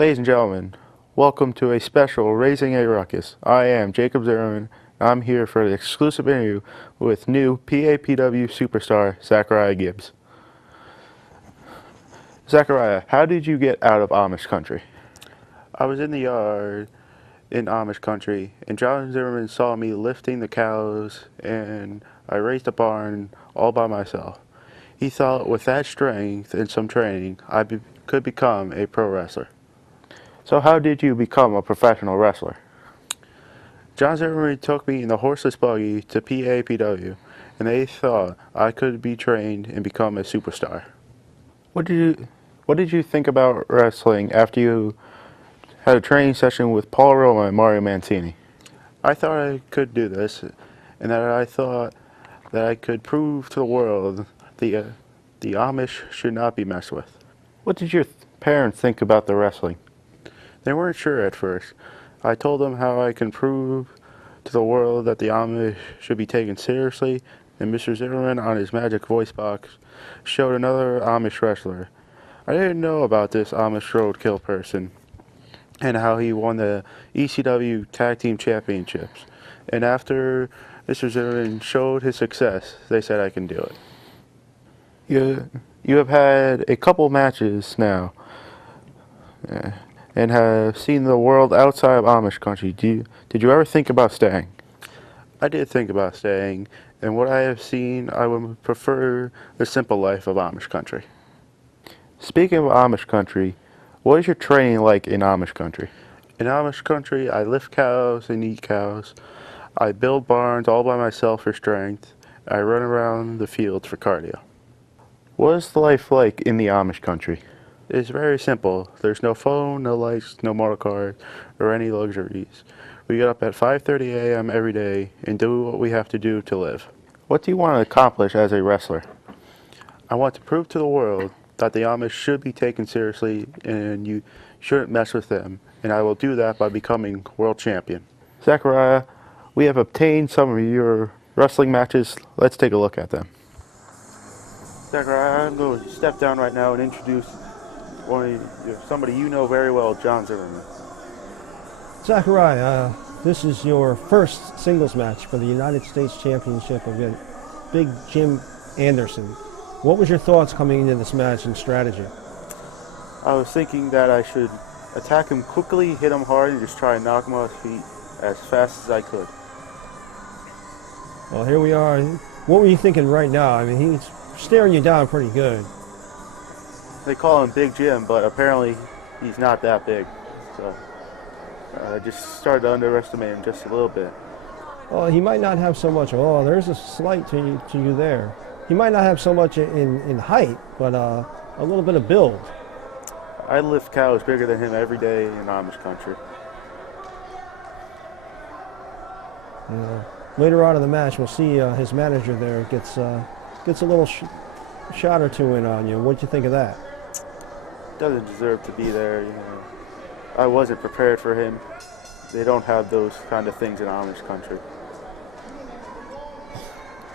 Ladies and gentlemen, welcome to a special Raising a Ruckus. I am Jacob Zimmerman. I'm here for the exclusive interview with new PAPW superstar Zachariah Gibbs. Zachariah, how did you get out of Amish country? I was in the yard in Amish country, and John Zimmerman saw me lifting the cows, and I raised a barn all by myself. He thought with that strength and some training, could become a pro wrestler. So how did you become a professional wrestler? John Zimmerman took me in the horseless buggy to PAPW, and they thought I could be trained and become a superstar. What did you think about wrestling after you had a training session with Paul Roma and Mario Mancini? I thought I could do this, and that I thought that I could prove to the world the Amish should not be messed with. What did your parents think about the wrestling? They weren't sure at first. I told them how I can prove to the world that the Amish should be taken seriously, and Mr. Zimmerman on his magic voice box showed another Amish wrestler. I didn't know about this Amish roadkill person and how he won the ECW Tag Team Championships. And after Mr. Zimmerman showed his success, they said I can do it. You have had a couple matches now. And have seen the world outside of Amish country. Did you ever think about staying? I did think about staying, and what I have seen, I would prefer the simple life of Amish country. Speaking of Amish country, what is your training like in Amish country? In Amish country, I lift cows and eat cows. I build barns all by myself for strength. I run around the fields for cardio. What is life like in the Amish country? It's very simple. There's no phone, no lights, no motor car, or any luxuries. We get up at 5:30 a.m. every day and do what we have to do to live. What do you want to accomplish as a wrestler? I want to prove to the world that the Amish should be taken seriously and you shouldn't mess with them. And I will do that by becoming world champion. Zachariah, we have obtained some of your wrestling matches. Let's take a look at them. Zachariah, I'm going to step down right now and introduce somebody you know very well, John Zimmerman. Zachariah, this is your first singles match for the United States Championship against Big Jim Anderson. What was your thoughts coming into this match and strategy? I was thinking that I should attack him quickly, hit him hard, and just try and knock him off his feet as fast as I could. Well, here we are. What were you thinking right now? I mean, he's staring you down pretty good. They call him Big Jim, but apparently he's not that big. So I just started to underestimate him just a little bit. Well, he might not have so much. Oh, there's a slight to you there. He might not have so much in height, but a little bit of build. I lift cows bigger than him every day in Amish country. Later on in the match, we'll see his manager there gets a little shot or two in on you. What'd you think of that? Doesn't deserve to be there, you know. I wasn't prepared for him. They don't have those kind of things in Amish country.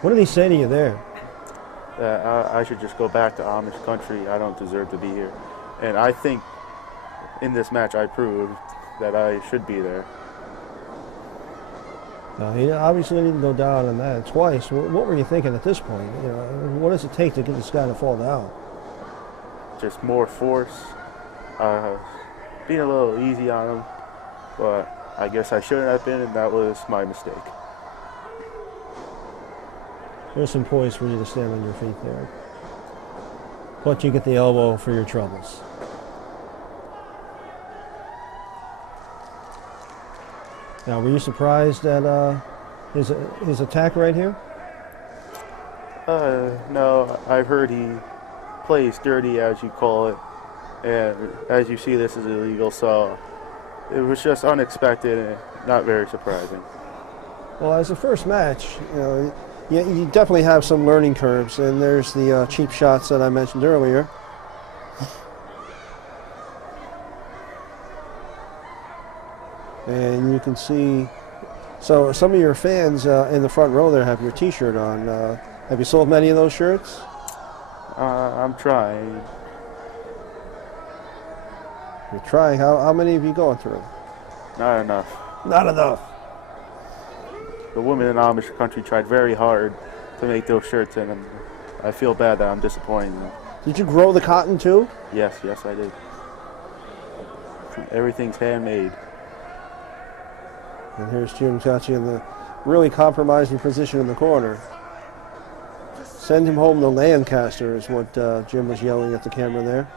What did he say to you there? I should just go back to Amish country. I don't deserve to be here. And I think in this match I proved that I should be there. He obviously didn't go down on that twice. What were you thinking at this point? You know, what does it take to get this guy to fall down? Just more force. Being a little easy on him, but I guess I shouldn't have been, and that was my mistake. There's some poise for you to stand on your feet there. But you get the elbow for your troubles. Now, were you surprised at his attack right here? No, I've heard he plays dirty, as you call it, and as you see, this is illegal, so it was just unexpected and not very surprising. Well, as a first match, you definitely have some learning curves, and there's the cheap shots that I mentioned earlier. And you can see, so some of your fans in the front row there have your t-shirt on. Have you sold many of those shirts? I'm trying. You're trying. How many have you gone through? Not enough. Not enough. The women in Amish country tried very hard to make those shirts, and I feel bad that I'm disappointing them. Did you grow the cotton too? Yes, I did. Everything's handmade. And here's Jim's got you in the really compromising position in the corner. Send him home to Lancaster is what Jim was yelling at the camera there.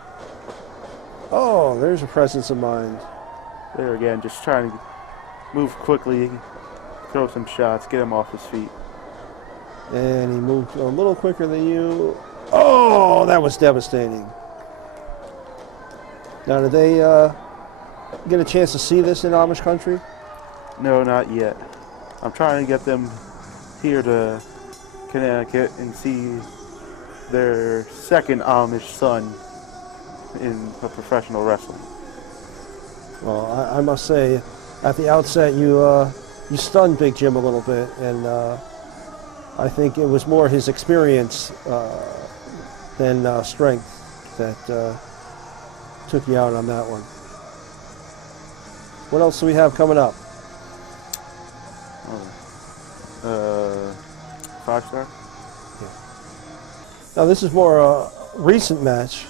Oh, there's a presence of mind. There again, just trying to move quickly, throw some shots, get him off his feet. And he moved a little quicker than you. Oh, that was devastating. Now, did they get a chance to see this in Amish country? No, not yet. I'm trying to get them here to Connecticut and see their second Amish son in a professional wrestling. Well, I must say, at the outset, you stunned Big Jim a little bit, and I think it was more his experience than strength that took you out on that one. What else do we have coming up? 5-star? Now, this is more a recent match.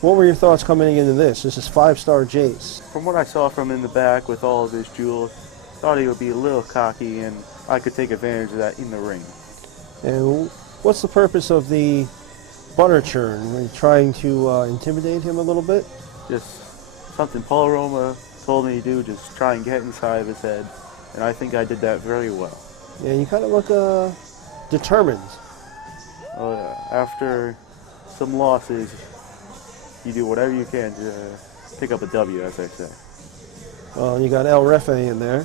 What were your thoughts coming into this? This is 5-star Jace. From what I saw from in the back with all of his jewels, thought he would be a little cocky, and I could take advantage of that in the ring. And what's the purpose of the butter churn? Are you trying to intimidate him a little bit? Just something Paul Roma told me to do, just try and get inside of his head, and I think I did that very well. Yeah, you kind of look determined. After some losses, you do whatever you can to pick up a W, as I say. Well, you got El Refe in there.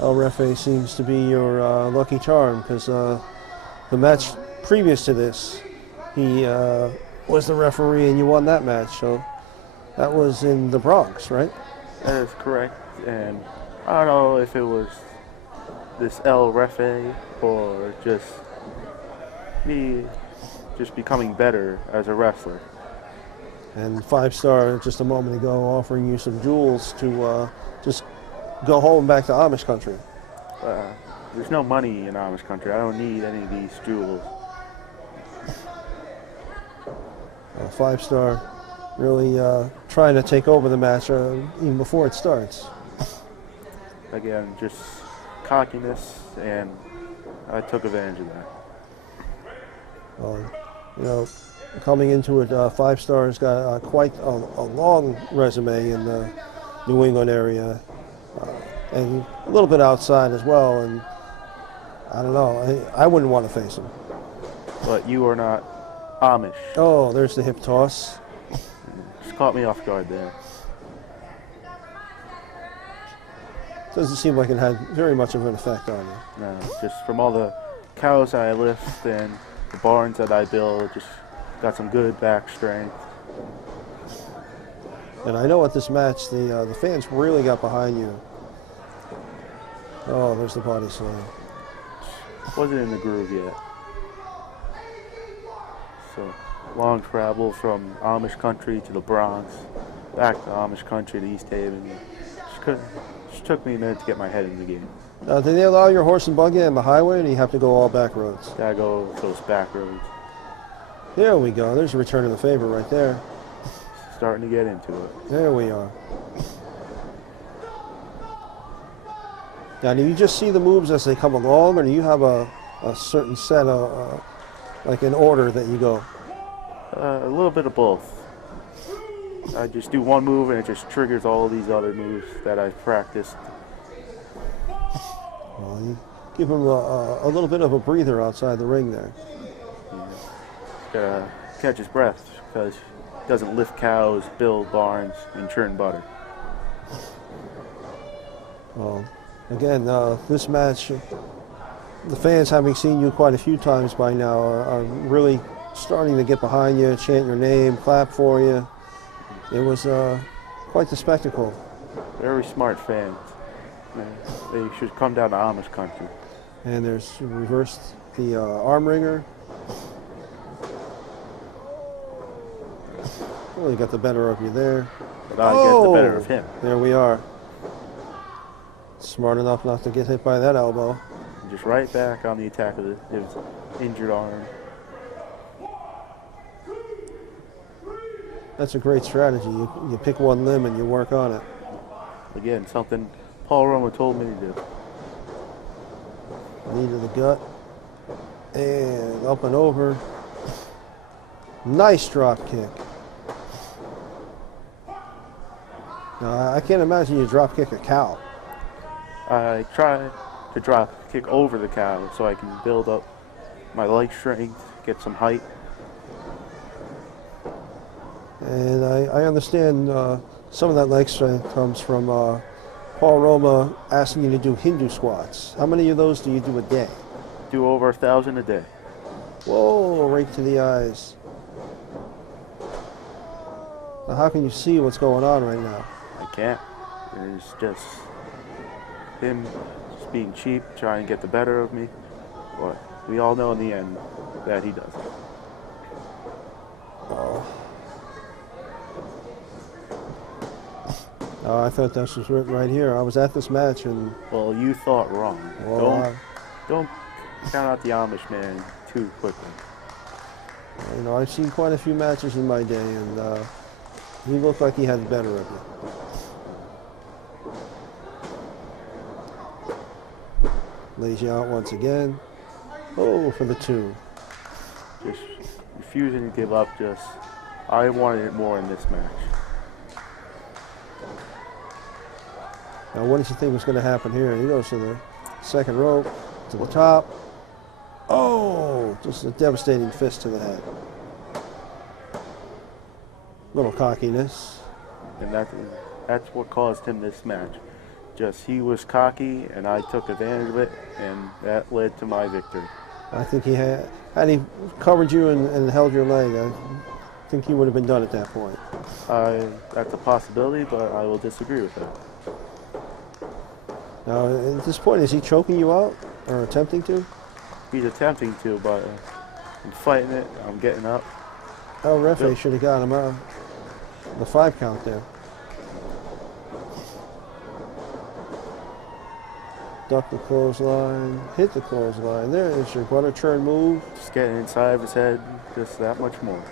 El Refe seems to be your lucky charm, because the match previous to this, he was the referee and you won that match. So that was in the Bronx, right? That is correct, and I don't know if it was this El Refe or just me just becoming better as a wrestler. And 5-star just a moment ago offering you some jewels to just go home back to Amish country. There's no money in Amish country. I don't need any of these jewels. 5-star really trying to take over the match even before it starts. Again, just cockiness, and I took advantage of that. You know, coming into it, 5-star's got quite a long resume in the New England area, and a little bit outside as well. And I don't know, I wouldn't want to face him. But you are not Amish. Oh, there's the hip toss. Just caught me off guard there. Doesn't seem like it had very much of an effect on you. No, just from all the cows I lift and the barns that I build, just got some good back strength. And I know at this match, the fans really got behind you. Oh, there's the body slam. Wasn't in the groove yet. So, long travel from Amish country to the Bronx, back to Amish country to East Haven. Just took me a minute to get my head in the game. Did they allow your horse and buggy on the highway, or do you have to go all back roads? Gotta go those back roads. There we go. There's a return of the favor right there. Starting to get into it. There we are. Now, do you just see the moves as they come along, or do you have a certain set of, like an order that you go? A little bit of both. I just do one move and it just triggers all of these other moves that I've practiced. Well, you give him a little bit of a breather outside the ring there. Yeah. Gotta catch his breath because he doesn't lift cows, build barns, and churn butter. Well, again, this match, the fans, having seen you quite a few times by now, are really starting to get behind you, chant your name, clap for you. It was quite the spectacle. Very smart fans. They should come down to Amish country. And there's reversed the arm wringer. Well, he got the better of you there. But I get the better of him. There we are. Smart enough not to get hit by that elbow. Just right back on the attack of his injured arm. That's a great strategy. You pick one limb and you work on it. Again, something Paul Roma told me to do. Knee to the gut. And up and over. Nice drop kick. Now, I can't imagine you drop kick a cow. I try to drop kick over the cow so I can build up my leg strength, get some height. And I understand some of that leg strength comes from Paul Roma asking you to do Hindu squats. How many of those do you do a day? Do over 1,000 a day. Whoa, right to the eyes. Now, how can you see what's going on right now? I can't. It's just him just being cheap, trying to get the better of me. But we all know in the end that he does. Oh. I thought this was written right here. I was at this match and... Well, you thought wrong. Well, don't count out the Amish man too quickly. You know, I've seen quite a few matches in my day, and he looked like he had the better of you. Lays you out once again. Oh, for the 2. Just refusing to give up. I wanted it more in this match. Now, what did you think was going to happen here? He goes to the second rope, to the top. Oh, just a devastating fist to the head. Little cockiness. And that's what caused him this match. Just he was cocky, and I took advantage of it, and that led to my victory. I think he had he covered you and held your leg, I think he would have been done at that point. That's a possibility, but I will disagree with that. Now, at this point, is he choking you out or attempting to? He's attempting to, but I'm fighting it. I'm getting up. Oh, referee should have got him out. The 5 count there. Duck the clothesline, hit the clothesline. There is your butter churn move. Just getting inside of his head, just that much more.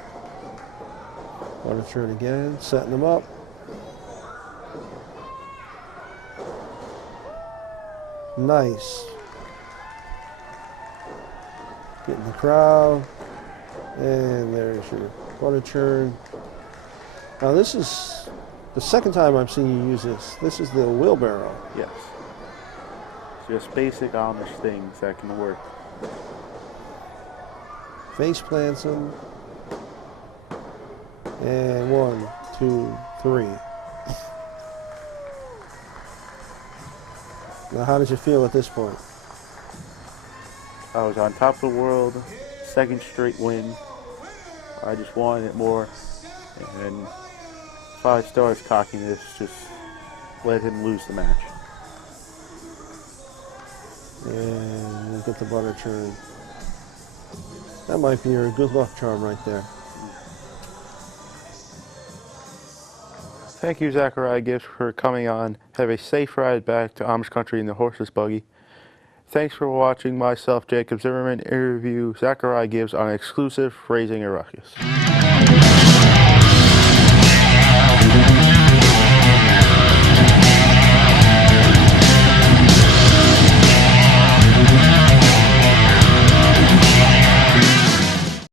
Butter churn again, setting him up. Nice. Getting the crowd. And there's your butter churn. Now this is the second time I've seen you use this. This is the wheelbarrow. Yes. It's just basic Amish things that can work. Face plants him. And 1, 2, 3. Now how did you feel at this point? I was on top of the world, second straight win. I just wanted it more. And 5 stars cockiness just let him lose the match. And we'll get the butter churn. That might be your good luck charm right there. Thank you, Zachariah Gibbs, for coming on. Have a safe ride back to Amish country in the horseless buggy. Thanks for watching myself, Jacob Zimmerman, interview Zachariah Gibbs on exclusive Raising a Ruckus.